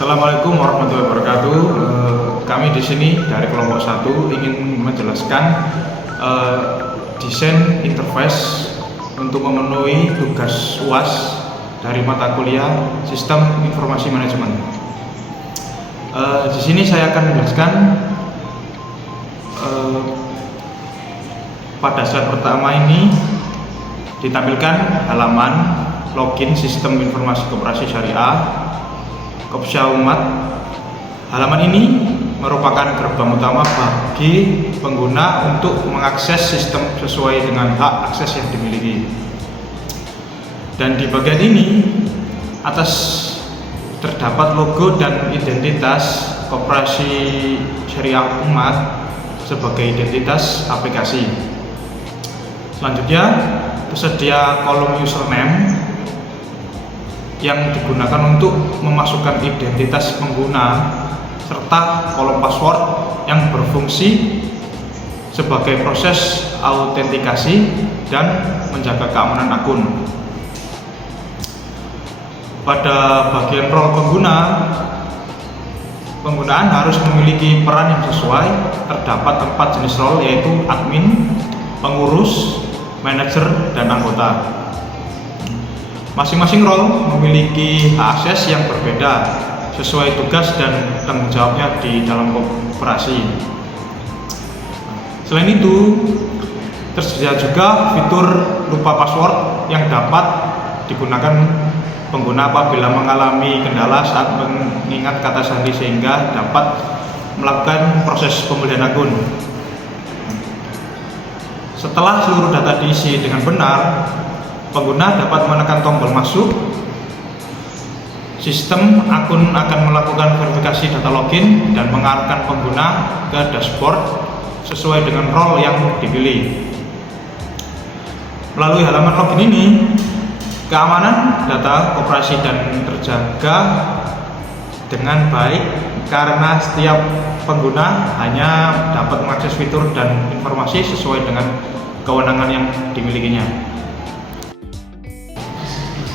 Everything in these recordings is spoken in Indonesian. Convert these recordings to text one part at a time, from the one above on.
Assalamualaikum warahmatullahi wabarakatuh. Kami di sini dari kelompok 1 ingin menjelaskan desain interface untuk memenuhi tugas UAS dari mata kuliah Sistem Informasi Manajemen. Di sini saya akan menjelaskan pada slide pertama ini ditampilkan halaman login Sistem Informasi Koperasi Syariah Kopsya Umat. Halaman ini merupakan gerbang utama bagi pengguna untuk mengakses sistem sesuai dengan hak akses yang dimiliki. Dan di bagian ini atas terdapat logo dan identitas Koperasi Syariah Umat sebagai identitas aplikasi. Selanjutnya tersedia kolom username yang digunakan untuk memasukkan identitas pengguna serta kolom password yang berfungsi sebagai proses autentikasi dan menjaga keamanan akun. Pada bagian role penggunaan harus memiliki peran yang sesuai. Terdapat 4 jenis role, yaitu admin, pengurus, manajer, dan anggota. Masing-masing role memiliki hak akses yang berbeda sesuai tugas dan tanggung jawabnya di dalam koperasi. Selain itu, tersedia juga fitur lupa password yang dapat digunakan pengguna apabila mengalami kendala saat mengingat kata sandi sehingga dapat melakukan proses pemulihan akun. Setelah seluruh data diisi dengan benar, pengguna dapat menekan tombol masuk. Sistem akun akan melakukan verifikasi data login dan mengarahkan pengguna ke dashboard sesuai dengan role yang dipilih. Melalui halaman login ini, keamanan data koperasi dan terjaga dengan baik karena setiap pengguna hanya dapat mengakses fitur dan informasi sesuai dengan kewenangan yang dimilikinya.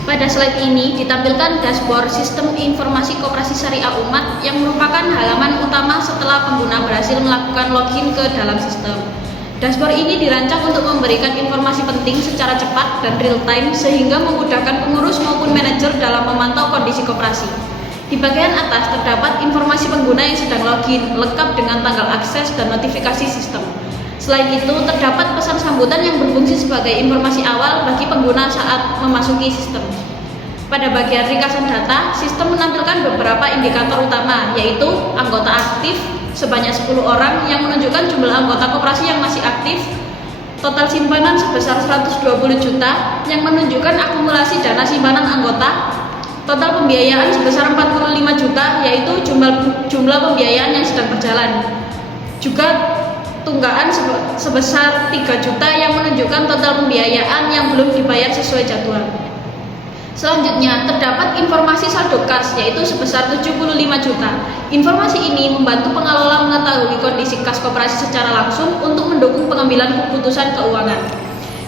Pada slide ini ditampilkan dashboard Sistem Informasi Koperasi Syariah Umat yang merupakan halaman utama setelah pengguna berhasil melakukan login ke dalam sistem. Dashboard ini dirancang untuk memberikan informasi penting secara cepat dan real time sehingga memudahkan pengurus maupun manajer dalam memantau kondisi koperasi. Di bagian atas terdapat informasi pengguna yang sedang login lengkap dengan tanggal akses dan notifikasi sistem. Selain itu, terdapat pesan sambutan yang berfungsi sebagai informasi awal bagi pengguna saat memasuki sistem. Pada bagian ringkasan data, sistem menampilkan beberapa indikator utama, yaitu anggota aktif sebanyak 10 orang yang menunjukkan jumlah anggota koperasi yang masih aktif, total simpanan sebesar 120 juta yang menunjukkan akumulasi dana simpanan anggota, total pembiayaan sebesar 45 juta yaitu jumlah pembiayaan yang sedang berjalan. Juga tunggaan sebesar 3 juta yang menunjukkan total pembiayaan yang belum dibayar sesuai jadwal. Selanjutnya, terdapat informasi saldo kas yaitu sebesar 75 juta. Informasi ini membantu pengelola mengetahui kondisi kas koperasi secara langsung untuk mendukung pengambilan keputusan keuangan.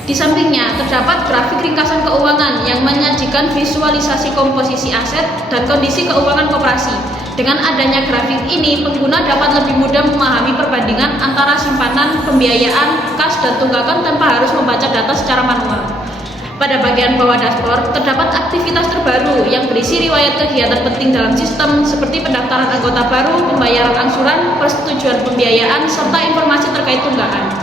Di sampingnya, terdapat grafik ringkasan keuangan yang menyajikan visualisasi komposisi aset dan kondisi keuangan koperasi. Dengan adanya grafik ini, pengguna dapat lebih mudah memahami perbandingan antara simpanan, pembiayaan, kas, dan tunggakan tanpa harus membaca data secara manual. Pada bagian bawah dashboard, terdapat aktivitas terbaru yang berisi riwayat kegiatan penting dalam sistem seperti pendaftaran anggota baru, pembayaran angsuran, persetujuan pembiayaan, serta informasi terkait tunggakan.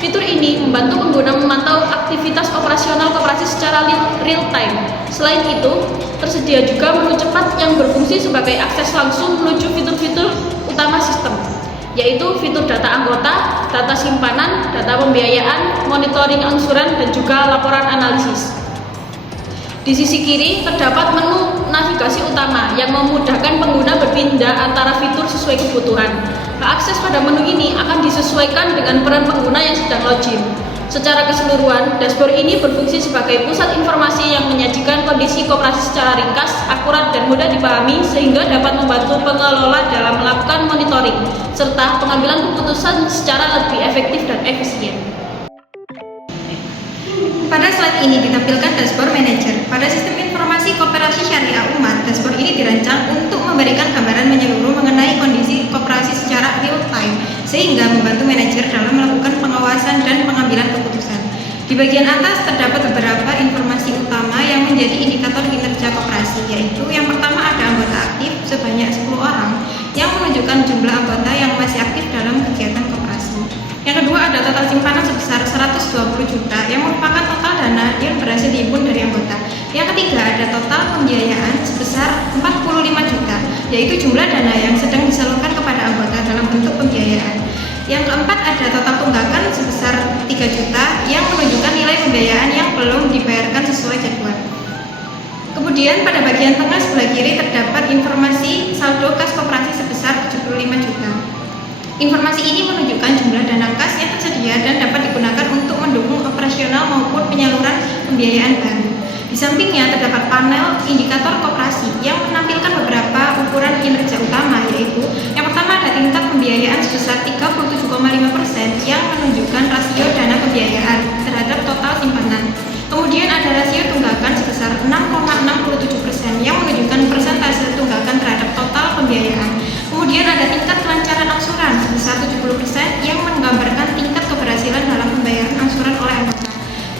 Fitur ini membantu pengguna memantau aktivitas operasional koperasi secara real time. Selain itu, tersedia juga menu cepat yang berfungsi sebagai akses langsung menuju fitur-fitur utama sistem, yaitu fitur data anggota, data simpanan, data pembiayaan, monitoring angsuran, dan juga laporan analisis. Di sisi kiri terdapat menu navigasi utama yang memudahkan pengguna berpindah antara fitur sesuai kebutuhan. Akses pada menu ini akan disesuaikan dengan peran pengguna yang sedang login. Secara keseluruhan, dashboard ini berfungsi sebagai pusat informasi yang menyajikan kondisi koperasi secara ringkas, akurat, dan mudah dipahami sehingga dapat membantu pengelola dalam melakukan monitoring serta pengambilan keputusan secara lebih efektif dan efisien. Pada slide ini ditampilkan dashboard manager. Pada sistem informasi koperasi syariah umat, dashboard ini dirancang untuk memberikan memberikan gambaran menyeluruh mengenai kondisi koperasi secara real time, sehingga membantu manajer dalam melakukan pengawasan dan pengambilan keputusan. Di bagian atas terdapat beberapa informasi utama yang menjadi indikator kinerja koperasi, yaitu yang pertama ada anggota aktif sebanyak 10 orang yang menunjukkan jumlah anggota yang masih aktif dalam kegiatan koperasi. Yang kedua ada total simpanan sebesar 120 juta yang merupakan total dana yang berhasil dihimpun dari anggota. Yang ketiga ada total pembiayaan sebesar 45 juta, yaitu jumlah dana yang sedang disalurkan kepada anggota dalam bentuk pembiayaan. Yang keempat ada total tunggakan sebesar 3 juta yang menunjukkan nilai pembiayaan yang belum dibayarkan sesuai jadwal. Kemudian pada bagian tengah sebelah kiri terdapat informasi saldo kas koperasi sebesar 75 juta. Informasi ini menunjukkan jumlah dana kas yang tersedia dan dapat digunakan untuk mendukung operasional maupun penyaluran pembiayaan baru. Di sampingnya terdapat panel indikator koperasi yang menampilkan beberapa ukuran kinerja utama, yaitu yang pertama ada tingkat pembiayaan sebesar 37,5% yang menunjukkan rasio dana pembiayaan terhadap total simpanan. Kemudian ada rasio tunggakan sebesar 6,67% yang menunjukkan persentase tunggakan terhadap total pembiayaan. Kemudian ada tingkat kelancaran angsuran sebesar 70% yang menggambarkan tingkat keberhasilan dalam pembayaran angsuran oleh anggota.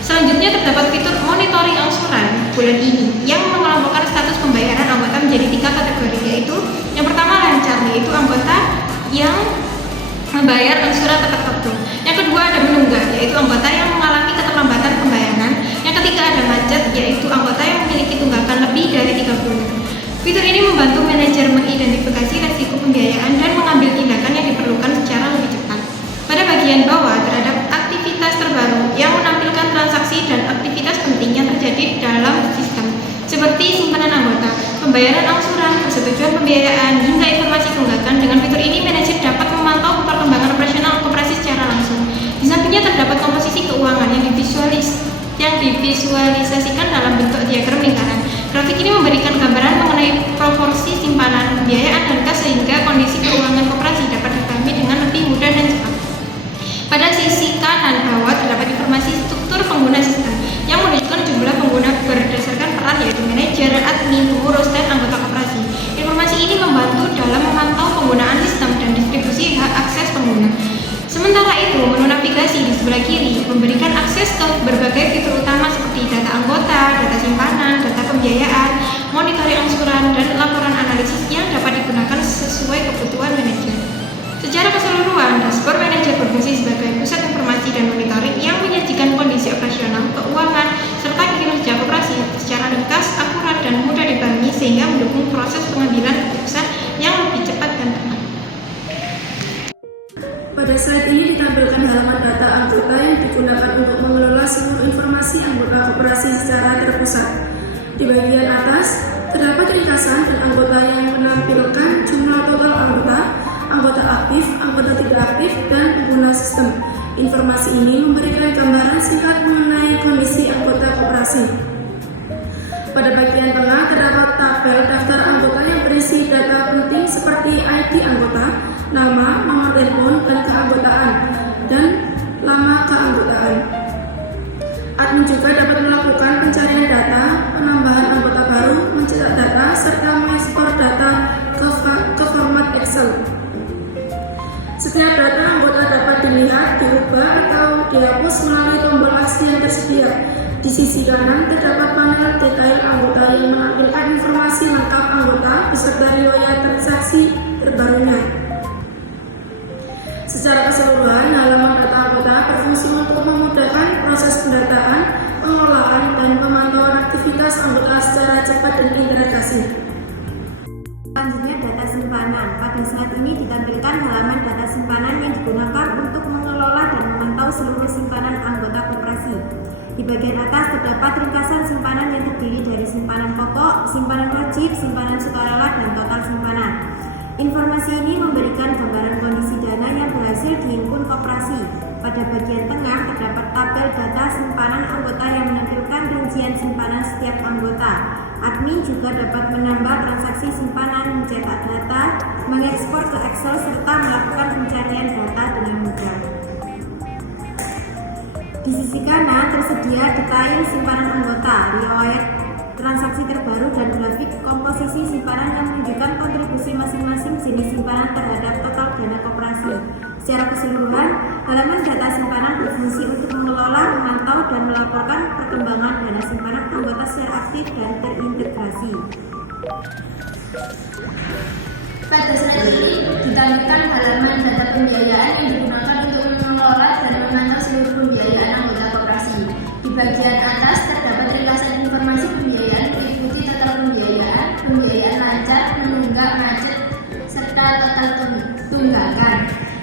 Selanjutnya terdapat fitur monitoring angsuran bulan ini yang mengelompokkan status pembayaran anggota menjadi 3 kategori, yaitu yang pertama lancar, yaitu anggota yang membayar angsuran tepat waktu. Yang kedua ada menunggak, yaitu anggota yang mengalami keterlambatan pembayaran. Yang ketiga ada macet, yaitu anggota yang memiliki tunggakan lebih dari 3 bulan. Fitur ini membantu manajer mengidentifikasi resiko pembiayaan dan mengambil tindakan yang diperlukan secara lebih cepat. Pada bagian bawah terhadap aktivitas terbaru yang menampilkan transaksi dan aktivitas penting yang terjadi dalam sistem, seperti simpanan anggota, pembayaran angsuran, persetujuan pembiayaan, hingga informasi tunggakan. Dengan fitur ini, manajer dapat memantau perkembangan operasional koperasi secara langsung. Di sampingnya terdapat komposisi keuangan yang divisualisasikan dalam bentuk diagram lingkaran. Grafik ini memberikan gambaran mengenai proporsi simpanan, pembiayaan, dan kas sehingga kondisi keuangan koperasi dapat dipahami dengan lebih mudah dan cepat. Pada sisi kanan bawah terdapat informasi struktur pengguna sistem yang menunjukkan jumlah pengguna berdasarkan peran, yaitu manajer, admin, pengurus, dan anggota koperasi. Informasi ini membantu dalam memantau penggunaan sistem dan distribusi hak akses pengguna. Sementara itu, menu navigasi di sebelah kiri memberikan akses ke berbagai fitur utama seperti data anggota, data simpanan, data pembiayaan, monitoring angsuran, dan laporan analisis yang dapat digunakan sesuai kebutuhan manajer. Secara keseluruhan, dashboard manajer berfungsi sebagai pusat informasi dan monitoring yang menyajikan kondisi operasional, keuangan, serta kinerja koperasi secara ringkas, akurat, dan mudah dipahami sehingga mendukung proses pengambilan keputusan yang lebih cepat dan tepat. Pada slide ini ditampilkan halaman data anggota yang digunakan untuk mengelola seluruh informasi anggota koperasi secara terpusat. Di bagian atas, terdapat ringkasan dan anggota yang menampilkan jumlah total anggota, anggota aktif, anggota tidak aktif, dan pengguna sistem. Informasi ini memberikan gambaran singkat mengenai kondisi anggota koperasi. Pada bagian tengah terdapat tabel daftar anggota yang berisi data penting seperti ID anggota, nama, nomor telepon, dan keanggotaan, dan lama keanggotaan. Admin juga dapat melakukan pencarian data, penambahan anggota baru, mencetak data, serta mengekspor data ke format Excel. Setiap data anggota dapat dilihat, diubah, atau dihapus melalui tombol aksi yang tersedia. Di sisi kanan terdapat panel detail anggota yang menampilkan informasi lengkap anggota beserta riwayat transaksi terbarunya. Secara keseluruhan, halaman data anggota berfungsi untuk memudahkan proses pendataan, pengelolaan, dan pemantauan aktivitas anggota secara cepat dan integrasi. Selanjutnya data simpanan. Pada slide ini ditampilkan halaman data simpanan yang digunakan untuk mengelola dan memantau seluruh simpanan anggota koperasi. Di bagian atas terdapat ringkasan simpanan yang terdiri dari simpanan pokok, simpanan wajib, simpanan sukarela, dan total simpanan. Informasi ini memberikan gambaran kondisi dana yang berhasil dihimpun koperasi. Pada bagian tengah terdapat tabel data simpanan anggota yang menampilkan rincian simpanan setiap anggota. Admin juga dapat menambah transaksi simpanan, mencetak data, mengekspor ke Excel, serta melakukan pencarian data dengan mudah. Di sisi kanan tersedia detail simpanan anggota, riwayat transaksi terbaru, dan grafik komposisi simpanan yang menunjukkan kontribusi jenis simpanan terhadap total dana koperasi. Secara keseluruhan, halaman data simpanan berfungsi untuk mengelola, memantau, dan melaporkan perkembangan dana simpanan anggota secara aktif dan terintegrasi. Pada slide ini ditampilkan halaman data pembiayaan yang digunakan untuk mengelola dan memantau seluruh pembiayaan anggota koperasi. Di bagian atas terdapat ringkasan informasi pembiayaan meliputi total pembiayaan, pembiayaan lancar, menunggak, macet, serta total tunggakan.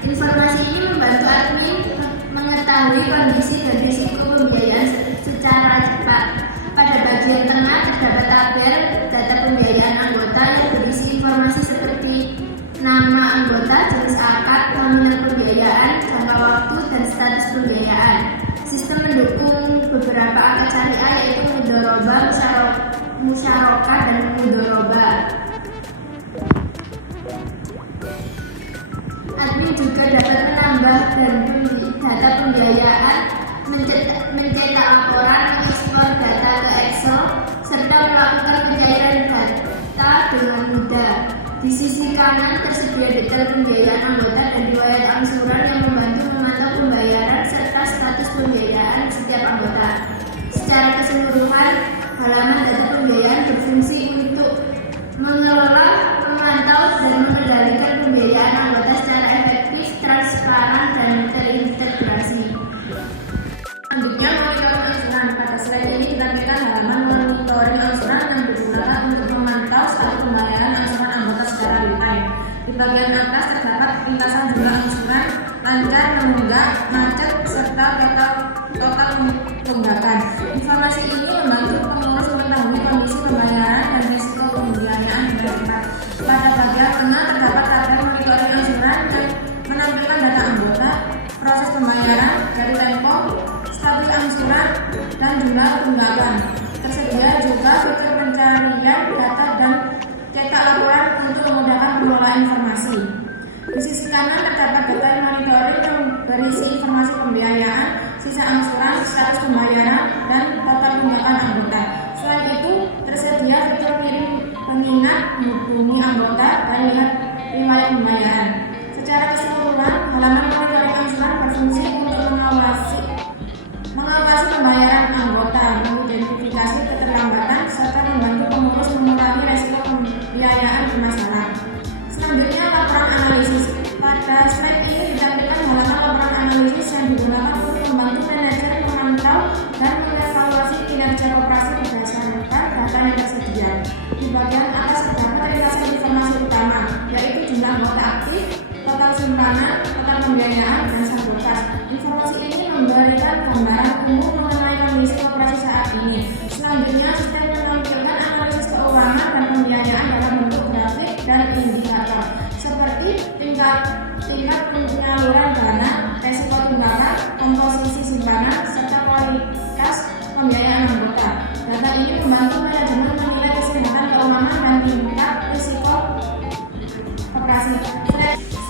Informasi ini membantu admin mengetahui kondisi dan risiko pembiayaan secara cepat. Pada bagian tengah terdapat tabel data pembiayaan anggota yang berisi informasi seperti nama anggota, jenis akad, nominal pembiayaan, jangka waktu, dan status pembiayaan. Sistem mendukung beberapa akad syariah yaitu mudhoroba, musyarakah, dan mudhoroba. Admin juga dapat menambah dan data pembiayaan, mencetak laporan, mengekspor data ke Excel, serta melakukan pencairan data dengan mudah. Di sisi kanan tersedia detail pembiayaan anggota dan riwayat angsuran yang membantu memantau pembayaran serta status pembiayaan setiap anggota. Secara keseluruhan, halaman data pembiayaan berfungsi untuk mengelola, memantau, dan mengendalikan pembiayaan anggota secara efektif, transparan, dan terintegrasi. Selanjutnya, monitoring angsuran. Pada slide ini ditampilkan halaman monitoring angsuran yang digunakan untuk memantau status pembayaran angsuran anggota secara real time. Di bagian atas terdapat ringkasan jumlah angsuran, lancar, menunggak, macet, serta total tunggakan. Informasi ini membantu pengurus mengetahui kondisi pembayaran dan risiko pembiayaan dengan cepat. Pada bagian tengah terdapat tabel monitoring angsuran yang menampilkan data anggota, proses pembayaran dari tempo, status angsuran, dan jumlah tunggakan. Tersedia juga fitur pencarian data dan cetak laporan untuk memudahkan pengelolaan informasi. Di sisi kanan terdapat detail monitoring yang berisi informasi pembiayaan, sisa angsuran, status pembayaran, dan total tunggakan anggota. Selain itu, tersedia fitur kirim pengingat, menghubungi anggota, dan lihat riwayat pembayaran. Secara keseluruhan, halaman monitoring angsuran berfungsi untuk mengawasi pembayaran anggota, mengidentifikasi keterlambatan, serta membantu pengurus mengurangi resiko pembiayaan bermasalah. Selanjutnya, laporan analisis. Pada slide ini ditampilkan halaman laporan analisis yang digunakan untuk membantu manajer memantau dan mengevaluasi kinerja koperasi berdasarkan data yang tersedia. Di bagian atas terdapat ringkasan informasi utama, yaitu jumlah anggota aktif, total simpanan, total pembiayaan, dan saldo kas. Informasi ini memberikan gambaran umum mengenai kondisi koperasi saat ini. Selanjutnya, sistem menampilkan analisis keuangan dan pembiayaan dalam bentuk grafik dan indikator, seperti tingkat penyaluran dana, resiko tunggakan, komposisi simpanan, serta kualitas pembiayaan anggota. Data ini membantu manajemen menilai kesehatan keuangan dan tingkat risiko koperasi.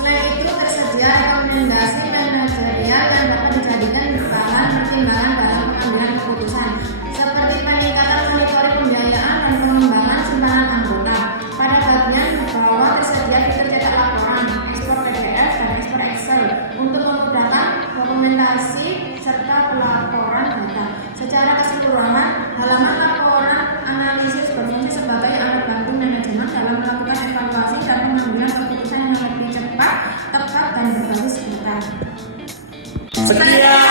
Selain itu, tersedia rekomendasi manajerial yang dapat dijadikan bahan pertimbangan dalam pengambilan keputusan, seperti peningkatan monitoring pembiayaan dan pengembangan simpanan anggota. Pada bagian bawah tersedia fitur cetak laporan, ekspor PDF, dan ekspor Excel untuk memudahkan dokumentasi serta pelaporan data. Secara keseluruhan, halaman laporan analisis berfungsi sebagai alat bantu manajemen dalam melakukan evaluasi dan pengambilan keputusan yang lebih cepat, tepat, dan berbasis data. Sekian